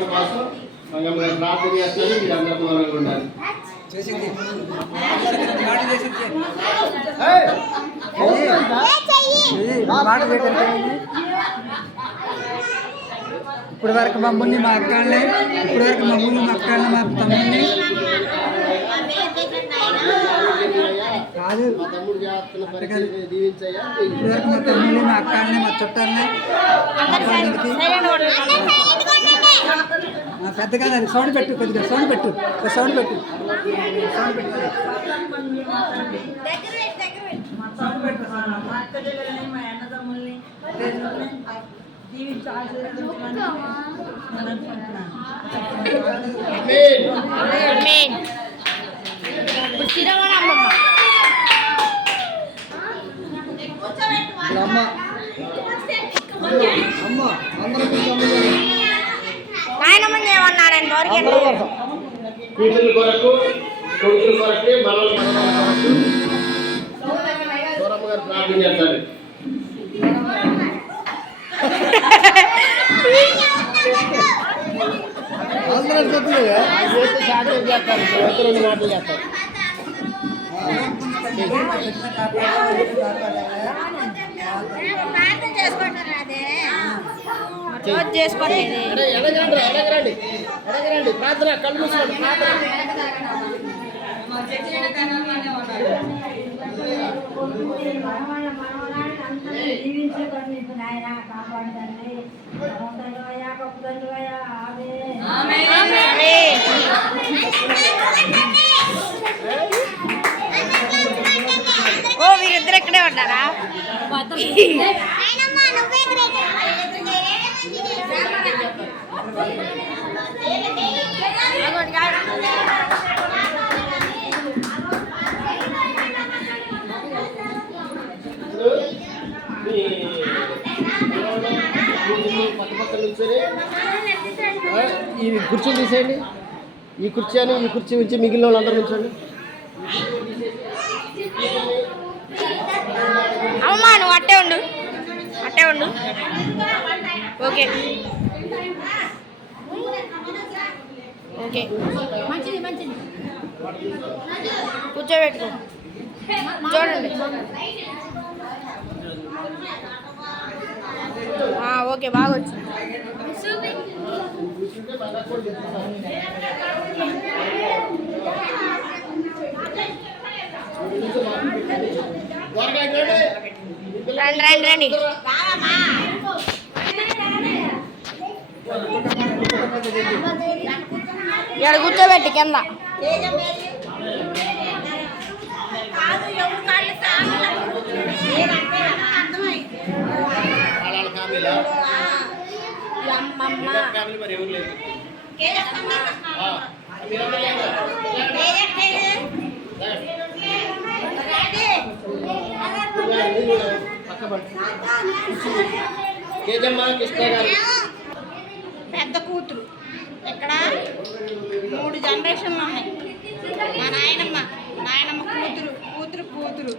పాపల కోసం ప్రార్థన చేస్తారు. మీరు అందరూ దూరంగా ఉండాలి. ఇప్పుడు వరకు మమ్మల్ని మా అక్కల్ని మా తమ్ముడిని కాదు తమ్ముడు చేస్తున్న పరిచయం దీవించయ్యా. ఇప్పుడు వరకు మా తమ్ముడిని మా అక్కల్ని మా చుట్టాలని పెద్దగా సౌండ్ పెట్టు, కొద్దిగా సౌండ్ పెట్టు. కూతురు కొరకు కొడుకుల కొరకే మనల్ని సూరమ్మ గారు ప్రార్థన చేస్తారు. సాధ్యం చేస్తారు. రెండు మాటలు చేస్తారు. ఎడగరండి ప్రార్థన కళ్ళు మూసుకోండి. ఓ వీరిద్దరు ఇక్కడే ఉన్నారా? ఈ కుర్చీలు తీసేయండి. ఈ కుర్చీ అని ఈ కుర్చీ నుంచి మిగిలిన వాళ్ళందరూ ఉంచండి. అమ్మా నువ్వు అట్టే ఉండు. ఓకే కూర్చోబెట్టుకో. చూడండి. ఓకే బాగా వచ్చింది. రండి ఇక్కడ కూర్చోబెట్టి కింద. పెద్ద కూతురు ఇక్కడ 3 జనరేషన్లు ఉన్నాయి. మా నాయనమ్మ కూతురు